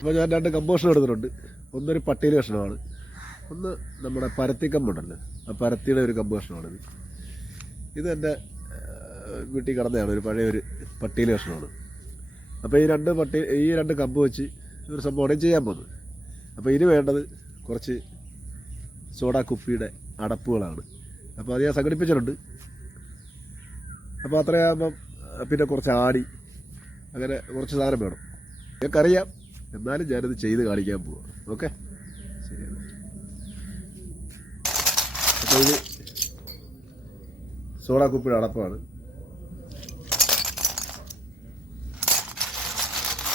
അപ്പോൾ ഞാൻ രണ്ട് കമ്പോഷൻ എടുത്തിട്ടുണ്ട്. ഒന്നൊരു പട്ടിയിലെ കഷ്ണമാണ്. ഒന്ന് നമ്മുടെ പരത്തി കമ്പുണ്ടല്ലോ ആ പരത്തിയുടെ ഒരു കമ്പോഷണമാണിത് ഇത്. എന്റെ വീട്ടിൽ കിടന്നതാണ്. ഒരു പഴയ ഒരു പട്ടിയിലെ കഷ്ണമാണ്. അപ്പോൾ ഈ രണ്ട് പട്ടി ഈ രണ്ട് കമ്പ് വെച്ച് ഒരു സംഭവമാണ് ചെയ്യാൻ പോകുന്നത്. അപ്പോൾ ഇനി വേണ്ടത് കുറച്ച് സോഡാ കുപ്പിയുടെ അടപ്പുകളാണ്. അപ്പോൾ അത് ഞാൻ സംഘടിപ്പിച്ചിട്ടുണ്ട്. അപ്പോൾ അത്രയാകുമ്പം പിന്നെ കുറച്ച് ആടി അങ്ങനെ കുറച്ച് സാധനം വേണം. ഞങ്ങൾക്കറിയാം എന്നാലും ഞാനത് ചെയ്ത് കാണിക്കാൻ പോവാം. ഓക്കെ? ശരി. അപ്പോൾ ഇത് സോഡാ കുപ്പിയുടെ അടപ്പാണ്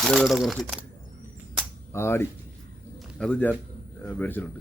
ഇവിടെ കുറച്ച് ആടി. അത് ഞാൻ മേടിച്ചിട്ടുണ്ട്.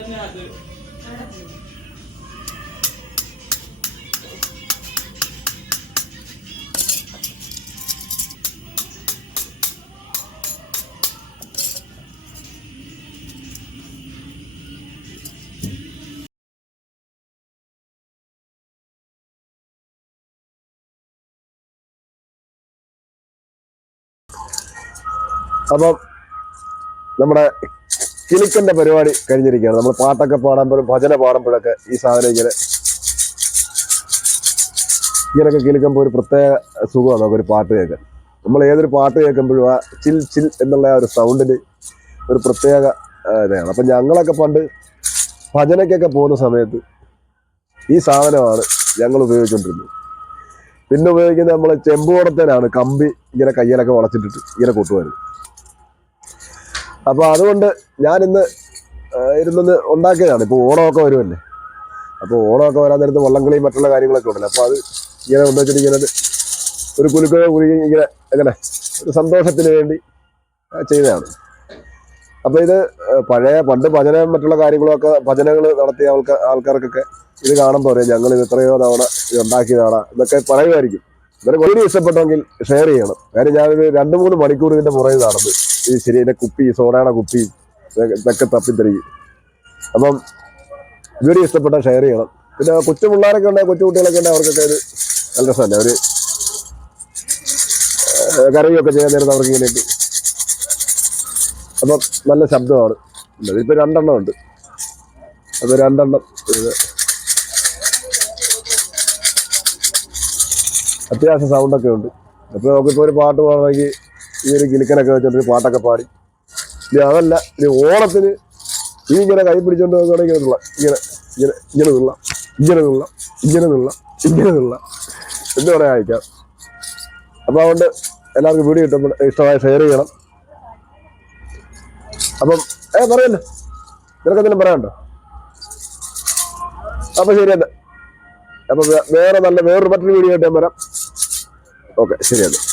അപ്പം നമ്മുടെ കിളിക്കന്റെ പരിപാടി കഴിഞ്ഞിരിക്കുകയാണ്. നമ്മൾ പാട്ടൊക്കെ പാടുമ്പോഴും ഭജന പാടുമ്പോഴൊക്കെ ഈ സാധനം ഇങ്ങനെ ഇങ്ങനെയൊക്കെ കിളിക്കുമ്പോൾ ഒരു പ്രത്യേക സുഖമാണ് നമുക്കൊരു പാട്ട് കേൾക്കാൻ. നമ്മൾ ഏതൊരു പാട്ട് കേൾക്കുമ്പോഴും ആ ചിൽ ചിൽ എന്നുള്ള ആ ഒരു സൗണ്ടിൽ ഒരു പ്രത്യേക ഇതാണ്. അപ്പം ഞങ്ങളൊക്കെ പണ്ട് ഭജനയ്ക്കൊക്കെ പോകുന്ന സമയത്ത് ഈ സാധനമാണ് ഞങ്ങൾ ഉപയോഗിച്ചുകൊണ്ടിരുന്നത് പിന്നെ ഉപയോഗിക്കുന്നത് നമ്മൾ ചെമ്പുകുടത്തേനാണ് കമ്പി ഇങ്ങനെ കയ്യിലൊക്കെ വളച്ചിട്ടിട്ട് ഇങ്ങനെ കൊട്ടുമായിരുന്നു. അപ്പോൾ അതുകൊണ്ട് ഞാനിന്ന് ഇരുന്നൊന്ന് ഉണ്ടാക്കിയതാണ്. ഇപ്പോൾ ഓണമൊക്കെ വരുമല്ലേ? അപ്പോൾ ഓണമൊക്കെ വരാൻ നേരത്ത് വള്ളംകളിയും മറ്റുള്ള കാര്യങ്ങളൊക്കെ ഉണ്ടല്ലോ. അപ്പോൾ അത് ഇങ്ങനെ കൊണ്ടുവച്ചിട്ട് ഇങ്ങനെ ഒരു കുലുക്കുക കുലുക്കി ഇങ്ങനെ എങ്ങനെ ഒരു സന്തോഷത്തിന് വേണ്ടി ചെയ്തതാണ്. അപ്പോൾ ഇത് പഴയ പണ്ട് ഭജന മറ്റുള്ള കാര്യങ്ങളൊക്കെ ഭജനകൾ നടത്തിയ ആൾക്കാർ ആൾക്കാർക്കൊക്കെ ഇത് കാണുമ്പോൾ അറിയാം ഞങ്ങൾ ഇത് എത്രയോ തവണ ഇത് ഉണ്ടാക്കിയതാണ്. എന്നൊക്കെ പറയുമായിരിക്കും. ഇതൊക്കെ വീഡിയോ ഇഷ്ടപ്പെട്ടെങ്കിൽ ഷെയർ ചെയ്യണം. കാര്യം ഞാനൊരു രണ്ട് മൂന്ന് മണിക്കൂർ ഇതിന്റെ പുറകെ നടന്നു ഈ ശരി എന്റെ കുപ്പി സോഡയുടെ കുപ്പി ഇതൊക്കെ തപ്പിത്തെറിയും അപ്പം വീഡിയോ ഇഷ്ടപ്പെട്ടാൽ ഷെയർ ചെയ്യണം. പിന്നെ കൊച്ചു പിള്ളേരൊക്കെ ഉണ്ടെങ്കിൽ കൊച്ചു കുട്ടികളൊക്കെ അവർക്കൊക്കെ ഒരു നല്ല രസമല്ലേ? അവർ കരയൊക്കെ ചെയ്യാൻ നേരത്തെ അവർക്ക് ഇങ്ങനെ അപ്പം നല്ല ശബ്ദമാണ്. ഇപ്പം രണ്ടെണ്ണം ഉണ്ട്. അപ്പോൾ രണ്ടെണ്ണം അത്യാവശ്യം സൗണ്ടൊക്കെ ഉണ്ട്. അപ്പോൾ നമുക്കിപ്പോൾ ഒരു പാട്ട് പാടണമെങ്കിൽ ഈ ഒരു കിലുക്കനൊക്കെ വെച്ചോണ്ട് പാട്ടൊക്കെ പാടി. ഇനി അതല്ല ഇനി ഓണത്തിന് ഈ ഇങ്ങനെ കൈ പിടിച്ചോണ്ട് നോക്കുകയാണെങ്കിൽ ഇങ്ങനെ. ഇങ്ങനെ ഇങ്ങനെ ഇങ്ങനെ നിള്ള ഇങ്ങനെ നിള്ള ഇങ്ങനെ നിള്ള ഇങ്ങനെ നിള്ള എന്ന് പറയാൻ അയക്കാം അപ്പോൾ അതുകൊണ്ട് എല്ലാവർക്കും വീഡിയോ കിട്ടുമ്പോൾ ഇഷ്ടമായ ഷെയർ ചെയ്യണം. അപ്പം ഏ പറയല്ലോ? നിനക്കെന്തെങ്കിലും പറയാനുണ്ടോ? അപ്പം ശരി തന്നെ അപ്പം വേറെ നല്ല വേറൊരു മറ്റൊരു വീഡിയോ ആയിട്ട് ഞാൻ വരാം. ഓക്കെ ശരി എന്നാൽ